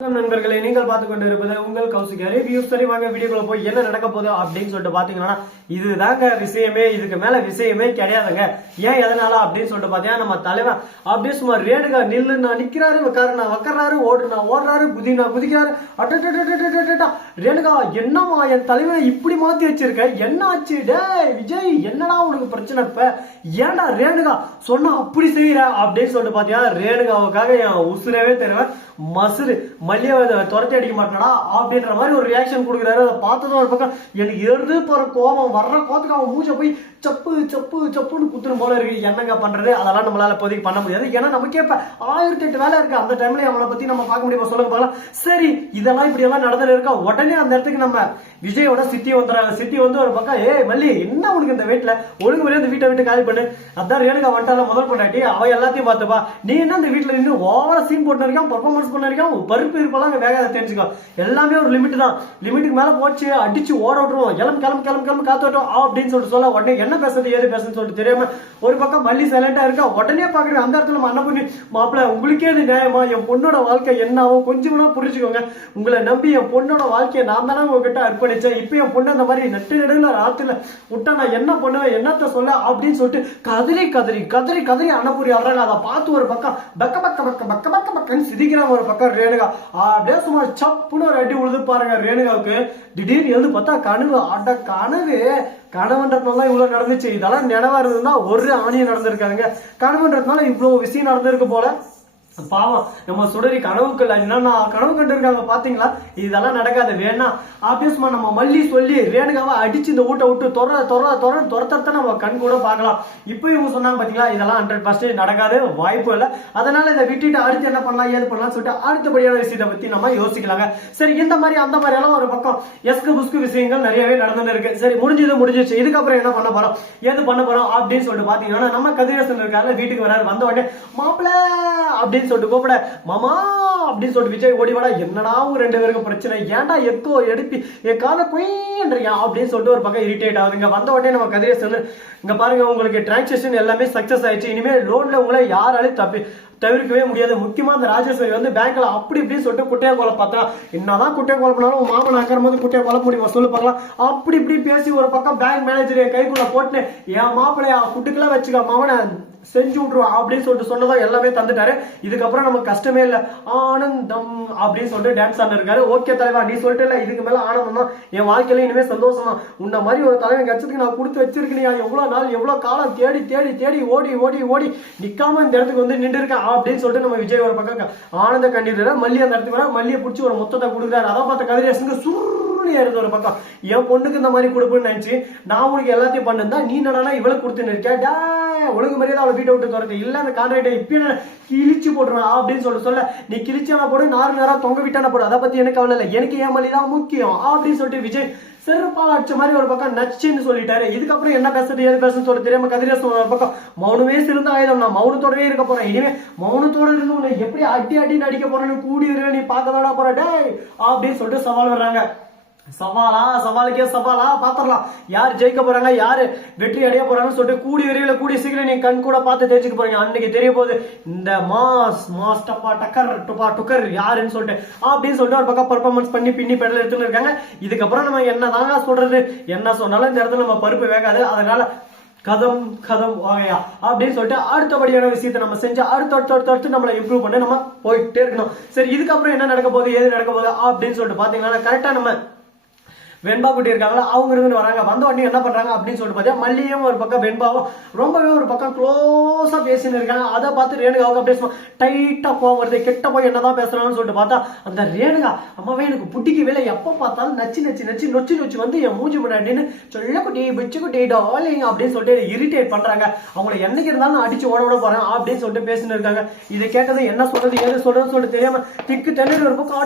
நண்பர்களே, நீங்கள் பார்த்து கொண்டு இருப்பது உங்கள் கௌசிக் ரிவ்யூஸ். சரி வாங்க வீடியோக்குள்ள போய் என்ன நடக்க போகுது அப்படின்னு சொல்லிட்டு பாத்தீங்கன்னா, இதுதாங்க விஷயமே. இதுக்கு மேல விஷயமே கிடையாதுங்க. ஏன் எதனால அப்படின்னு சொல்லிட்டு பாத்தீங்கன்னா, நம்ம தலைவன் அப்படியே சும்மா ரேணுகா நில்லுன்னா நிக்கிறாரு, வக்கறாரு, ஓடுறாரு, குதிக்கிறாரு. ரேணுகா, என்னமா என் தலைவனை இப்படி மாத்தி வச்சிருக்க? என்ன ஆச்சு? டே விஜய், என்னடா உனக்கு பிரச்சனை? இப்ப ஏன்டா ரேணுகா சொன்னா அப்படி செய்யற அப்படின்னு சொல்லிட்டு பாத்தீங்கன்னா, ரேணுகாவுக்காக என் உசுரவே தருவேன். மசுரு மல்லியை துரத்தி அடிக்க மாட்டானா அப்படின்ற மாதிரி ஒரு ரியாக்ஷன் கொடுக்குறாரு. அதை பார்த்ததும் ஒரு பக்கம் எனக்கு எழுது போற கோபம் வர்ற கோத்துக்கு அவன் மூச்சை போய் சப்புன்னு குத்துரும் போல இருக்கு. என்னங்க பண்றது? அதெல்லாம் நம்மளால இப்போதைக்கு பண்ண முடியாது. ஏன்னா நமக்கே இப்ப 1008 வேலை இருக்கு. அந்த டைம்ல அவனை பத்தி நம்ம பார்க்க முடியுமா? சொல்லுங்க பார்க்கலாம். சரி, இதெல்லாம் இப்படி எல்லாம் நடந்துட்டு இருக்கா. உடனே அந்த இடத்துக்கு நம்ம விஜயோட சித்தி வந்துடுறாங்க. சித்தி வந்து ஒரு பக்கம், ஏ மல்லி, என்ன உனக்கு இந்த வீட்டுல ஒழுங்கு முறையா இந்த வீட்டை விட்டு காலி பண்ணு. அதான் ரேணுகா வந்துட்டால முதல் பண்ணாட்டி அவ எல்லாத்தையும் பார்த்துப்பா. நீ என்ன இந்த வீட்டுல நின்று ஓவரா சீன் போட்டு இருக்கான், பர்ஃபார்மன்ஸ் பண்ண இருக்கான். பருப்பு இருப்பெல்லாம் வேகாத தெரிஞ்சுக்கோ. எல்லாமே ஒரு லிமிட் தான். லிமிட்டுக்கு மேல போச்சு அடிச்சு ஓட விட்டுருவோம். கிளம்பு காத்தோட்டம் அப்படின்னு சொல்லிட்டு சொல்ல, உடனே என்ன பேசுறது ஏது பேசுன்னு சொல்லிட்டு தெரியாம ஒரு பக்கம் மல்லி சைலண்டா இருக்கா. உடனே பாக்குறேன் அந்த இடத்துல நம்ம அண்ணன் பண்ணி, மாப்பிள்ள உங்களுக்கே இது நியாயமா? என் பொண்ணோட வாழ்க்கை என்ன ஆகும் கொஞ்சம் புரிஞ்சுக்கோங்க. உங்களை நம்பி என் பொண்ணோட வாழ்க்கையை நான் தானே உங்ககிட்ட அர்ப்பணிச்சேன். இப்ப என் பொண்ணு அந்த மாதிரி நெடுல ராத்திரில விட்டா நான் என்ன பண்ணுவேன், என்னத்த சொல்ல அப்படின்னு சொல்லிட்டு கதறி அன்னபுரி வர்றாங்க. அதை பார்த்து ஒரு பக்கம் பக்க சிரிக்கிறாங்க. ஒரு பக்கம் ரேணுகா அப்படியே சும்மா சப்புன்னு ஒரு அடி உழுது பாருங்க. ரேணுகாவுக்கு திடீர்னு எழுந்து பார்த்தா கனவு. கனவுன்றதுனால இவ்வளவு நடந்துச்சு. இதெல்லாம் நினைவா இருந்ததுன்னா ஒரு ஆணியம் நடந்திருக்காதுங்க. கனவுன்றதுனால இவ்வளவு விஷயம் நடந்திருக்கு போல. பாவம் நம்ம சுடரி கனவுக்குள்ள என்னன்னா கனவு கண்டு இருக்காங்க பாத்தீங்களா? இதெல்லாம் நடக்காது. வேணா ஆபியஸ்மா நம்ம மல்லி சொல்லி ரேணுகாவை அடிச்சு இந்த ஊட்ட விட்டு துரத்த நம்ம கண் கூட பார்க்கலாம். இப்போ இவங்க சொன்னாங்க பாத்தீங்களா, இதெல்லாம் 100% நடக்காது, வாய்ப்பு இல்லை. அதனால இதை விட்டுட்டு அடுத்து என்ன பண்ணலாம் ஏது பண்ணலாம் சொல்லிட்டு அடுத்தபடியான விஷயத்தை பத்தி நம்ம யோசிக்கலாங்க. சரி, இந்த மாதிரி அந்த மாதிரி எல்லாம் ஒரு பக்கம் எஸ்கு புஸ்கு விஷயங்கள் நிறையவே நடந்துன்னு இருக்கு. சரி, முடிஞ்சிச்சு. இதுக்கப்புறம் என்ன பண்ண போறோம் ஏது பண்ண போறோம் அப்படின்னு சொல்லிட்டு பாத்தீங்கன்னா, நம்ம கதிரேசன் இருக்காரு, வீட்டுக்கு வராரு. வந்த உடனே மாப்பிள்ள அப்படின்னு சொல்லிட்டு கூப்பிட, மாமா அப்படின்னு சொல்லிட்டு விஜய் ஓடி வாடா. என்னடா ரெண்டு பேருக்கு பிரச்சனை? ஏன்டா எக்கோ எடுப்பி என் காலை குயின்றியா அப்படின்னு சொல்லிட்டு ஒரு பக்கம் இரிட்டேட் ஆகுதுங்க. வந்த உடனே நம்ம கதிரேசன், இங்க பாருங்க, உங்களுக்கு டிரான்சாக்ஷன் எல்லாமே சக்சஸ் ஆயிடுச்சு. இனிமேல் லோன்ல உங்களை யாராலையும் தவிர்க்கவே முடியாது. முக்கியமா அந்த ராஜேஸ்வரி வந்து பேங்க்ல அப்படி இப்படின்னு சொல்லிட்டு குட்டையா கொலை பார்த்தா, என்னதான் குட்டையா கொலை பண்ணாலும் மாமன் ஆக்கிற போது குட்டையா கொலை முடியுமா சொல்லு பார்க்கலாம். அப்படி இப்படி பேசி ஒரு பக்கம் பேங்க் மேனேஜர் என் கைக்குள்ள போட்டு, என் மாப்பிள்ளையா குட்டுக்கெல்லாம் வச்சுக்க மாமனை செஞ்சு விட்டுருவான் அப்படின்னு சொல்லிட்டு சொன்னதான் எல்லாமே தந்துட்டாரு. இதுக்கப்புறம் நமக்கு கஷ்டமே இல்லை, ஆனந்தம் அப்படின்னு சொல்லிட்டு டான்ஸ் ஆடினு இருக்காரு. ஓகே தலைவா, நீ சொல்லிட்டு இல்ல, இதுக்கு மேல ஆனந்தம் தான். என் வாழ்க்கையில இனிமே சந்தோஷம் தான். உன்ன மாதிரி ஒரு தலைவன் கட்சத்துக்கு நான் கொடுத்து வச்சிருக்கேன். எவ்வளவு நாள் எவ்வளவு காலம் தேடி ஓடி நிக்காம இந்த இடத்துக்கு வந்து நின்று இருக்கேன் அப்படின்னு சொல்லிட்டு நம்ம விஜய் ஒரு பக்கம் ஆனந்த கண்டிப்பாக மல்லி அந்த இடத்துக்கு வர மல்லியை பிடிச்சி ஒரு மொத்தத்தை கொடுக்குறாரு. அதை பார்த்த கதிரேசனுக்கு சுருளியா இருந்து ஒரு பக்கம், என் பொண்ணுக்கு இந்த மாதிரி கொடுப்புன்னு நினைச்சு நான் உனக்கு எல்லாத்தையும் பண்ணிருந்தா நீ நடனா இவ்வளவு கொடுத்துன்னு இருக்கா, ஒழுங்கு மாதிரியே அவளை வீட்டை விட்டு துறக்க இல்ல, அந்த கான்ட்ராக்டை இப்ப கிழிச்சு போட்டுருவேன் அப்படின்னு சொல்ல, நீ கிழிச்சான போடு, நேரம் தொங்க விட்டான போடு, அதை பத்தி எனக்கு கவலை இல்லை, எனக்கு என் மல்லி தான் முக்கியம் அப்படின்னு சொல்லிட்டு விஜய் செருப்பா அடிச்ச மாதிரி ஒரு பக்கம் நச்சுன்னு சொல்லிட்டாரு. இதுக்கப்புறம் என்ன பேசுறது ஏது பேசுன்னு சொல்ல தெரியாம கதிரேசன் ஒரு பக்கம், மௌனமே சிறந்த ஆயுதம், நான் மௌனத்தோடவே இருக்க போறேன். இனிமே மௌனத்தோட இருந்து உன்னை எப்படி அடி நடிக்க போறேன்னு கூடி நீ பார்க்கதாடா போற டே அப்படின்னு சொல்லிட்டு சவால் வர்றாங்க. சவாலுக்கே சவாலா பாத்திரலாம். யார் ஜெயிக்க போறாங்க, யாரு வெற்றி அடைய போறாங்கன்னு சொல்லிட்டு கூடிய சீக்கிரம் நீ கண் கூட பார்த்து தெரிஞ்சுக்க போறீங்க. அன்னைக்கு தெரிய போகுது இந்த மாஸ் டக்கர் யாருன்னு சொல்லிட்டு அப்படின்னு சொல்லிட்டு ஒரு பக்கம் பர்ஃபார்மன்ஸ் பண்ணி பின்னி பெடல் எடுத்துன்னு இருக்காங்க. இதுக்கப்புறம் நம்ம என்னதாங்க சொல்றது, என்ன சொன்னாலும் இந்த இடத்துல நம்ம பருப்பு வேகாது. அதனால கதம் ஓகையா அப்படின்னு சொல்லிட்டு அடுத்தபடியான விஷயத்தை நம்ம செஞ்சு அடுத்து நம்மளை இம்ப்ரூவ் பண்ணி நம்ம போயிட்டே இருக்கணும். சரி, இதுக்கப்புறம் என்ன நடக்க போகுது ஏது நடக்க போகுது அப்படின்னு சொல்லிட்டு பாத்தீங்கன்னா, கரெக்டா நம்ம வெண்பா குட்டி இருக்காங்களா, அவங்க இருந்து வராங்க. வந்த உடனே என்ன பண்றாங்க அப்படின்னு சொல்லிட்டு பார்த்தா, மல்லியும் ஒரு பக்கம் வெண்பாவும் ரொம்பவே ஒரு பக்கம் க்ளோஸா பேசின்னு இருக்காங்க. அதை பார்த்து ரேணுகாவுக்கு அப்படியே டைட்டா போகிறது, கிட்ட போய் என்னதான் பேசுறான்னு சொல்லிட்டு பார்த்தா, அந்த ரேணுகா அம்மாவே எனக்கு பிடிக்கவே இல்லை, எப்ப பார்த்தாலும் நொச்சு வந்து என் மூஞ்சி முன்னாடின்னு சொல்லக்குட்டி பிச்சுக்குட்டி டாலிங் அப்படின்னு சொல்லிட்டு இரிட்டேட் பண்றாங்க. அவங்களை என்னைக்கு இருந்தாலும் அடிச்சு ஓட போறேன் அப்படின்னு சொல்லிட்டு பேசின்னு இருக்காங்க. இதை கேட்டது என்ன சொல்றது ஏது சொல்றதுன்னு சொல்லிட்டு தெரியாம திக்கு தென்னூர் ஒரு பக்கம்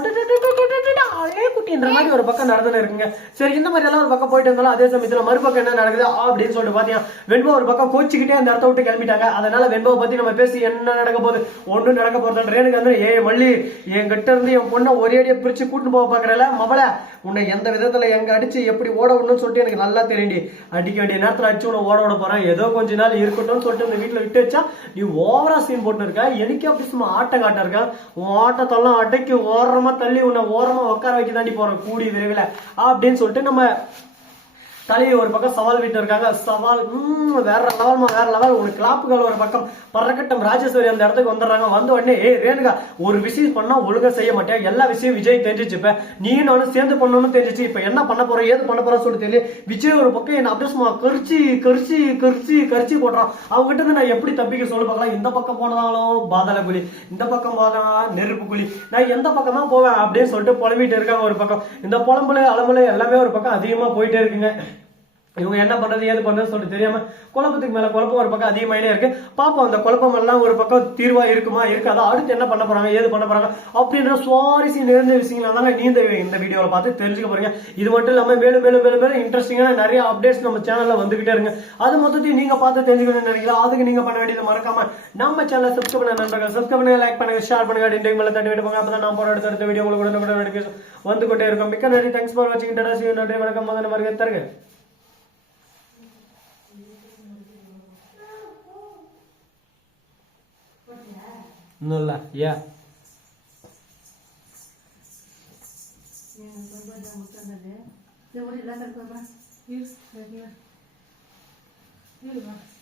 குட்டின்ற மாதிரி ஒரு பக்கம் நடந்துன்னு இருக்குங்க. சரி இந்த மாதிரி எல்லாம் ஒரு பக்கம் போயிட்டு இருந்தாலும் அதே சமயத்துல மறுபக்கம் என்ன நடக்குது அப்படின்னு சொல்லிட்டு பாத்தீங்கன்னா வெண்பா ஒரு பக்கம் கோச்சிக்கிட்டே அந்த இடத்த விட்டு கிளம்பிட்டாங்க. அதனால வெண்பாவை பத்தி நம்ம பேசி என்ன நடக்க போகுது, ஒன்னும் நடக்க போறது. ரேணுக்கு வந்து மல்லி என்கிட்ட இருந்து என் பொண்ணை ஒரே அடியா பிரிச்சு கூட்டு போக பாக்குறல மவள, உன்னை எந்த விதத்துல எங்க அடிச்சு எப்படி ஓட விடணும்னு சொல்லிட்டு எனக்கு நல்லா தெரியுண்டி. அடிக்க வேண்டிய நேரத்துல அடிச்சு உன்னை ஓட விட போறேன், ஏதோ கொஞ்ச நாள் இருக்கட்டும்னு சொல்லிட்டு இந்த வீட்டுல விட்டு வச்சா நீ ஓவரா சீன் போட்டு இருக்க. எனக்கு அப்படி சும்மா ஆட்டம் காட்ட இருக்க. உன் ஆட்டத்தெல்லாம் அடைக்கி ஓரமா தள்ளி உன்னை ஓரமா உட்கார வைக்க தாண்டி போறேன் கூடி விரைவில் அப்படின்னு சொல்லிட்டு நம்ம தலையை ஒரு பக்கம் சவால் விட்டு இருக்காங்க. சவால் வேற லெவல்மா, வேற லெவல். ஒரு கிளாப்புகள் ஒரு பக்கம் பறக்கட்டும். ராஜேஸ்வரி அந்த இடத்துக்கு வந்துடுறாங்க. வந்த உடனே ரேணுகா ஒரு விஷயம் பண்ணா ஒழுங்கா செய்ய மாட்டேன், எல்லா விஷயம் விஜய் தெரிஞ்சிச்சு. இப்ப நீ நானும் சேர்ந்து பண்ணணும்னு தெரிஞ்சிச்சு. இப்ப என்ன பண்ண போறோம் ஏது பண்ண போறோம் சொல்லிட்டு தெரியல. விஜய் ஒரு பக்கம் என்ன அப்படியே சும்மா கரிச்சி கரிச்சி கரிச்சி கரிச்சி போடுறான். அவங்க கிட்ட இருந்து நான் எப்படி தப்பிக்க சொல்ல பார்க்கலாம். இந்த பக்கம் போனதாலும் பாதாள குழி, இந்த பக்கம் போனா நெருப்பு குழி, நான் எந்த பக்கம் தான் போவேன் அப்படின்னு சொல்லிட்டு புலம்பிட்டு இருக்காங்க. ஒரு பக்கம் இந்த புலம்புல அலம்புல எல்லாமே ஒரு பக்கம் அதிகமா போயிட்டே இருக்குங்க. இவங்க என்ன பண்றது ஏது பண்றது சொல்லிட்டு தெரியாம குழப்பத்துக்கு மேல குழப்பம் ஒரு பக்கம் அதிகமாயினே இருக்கு. பாப்போம் அந்த குழப்பம் எல்லாம் ஒரு பக்கம் தீர்வா இருக்குமா இருக்காதா, அடுத்து என்ன பண்ண போறாங்க ஏது பண்ண போறாங்க அப்படின்ற சுவாரசி நிறைந்த விஷயங்கள் தாங்க நீ இந்த வீடியோல பார்த்து தெரிஞ்சுக்க போறீங்க. இது மட்டும் இல்லாம மேலும் மேலும் மேலும் மேலும் இன்ட்ரெஸ்டிங்கான நிறைய அப்டேட்ஸ் நம்ம சேனல்ல வந்துகிட்டே இருங்க. அது மொத்தத்தையும் நீங்க பார்த்து தெரிஞ்சுக்கணும்னு நினைக்கலாம். அதுக்கு நீங்க பண்ண வேண்டியது மறக்காம நம்ம சேனலை சப்ஸ்கிரைப் பண்ண நண்பர்கள் சப்ஸ்கிரைப் பண்ணுங்க, லைக் பண்ணுங்க, ஷேர் பண்ணுங்க, டிண்டிங் மேல தட்டி விட்டு போங்க. அப்பதான் நான் போற அடுத்த வீடியோ உங்களுக்கு வந்து கொண்டே இருக்கும். மிக்க நன்றி. தேங்க்ஸ் ஃபார் வாட்சிங். நன்றி, வணக்கம். மகன் வருக தருங்க. No, ya. Yeah.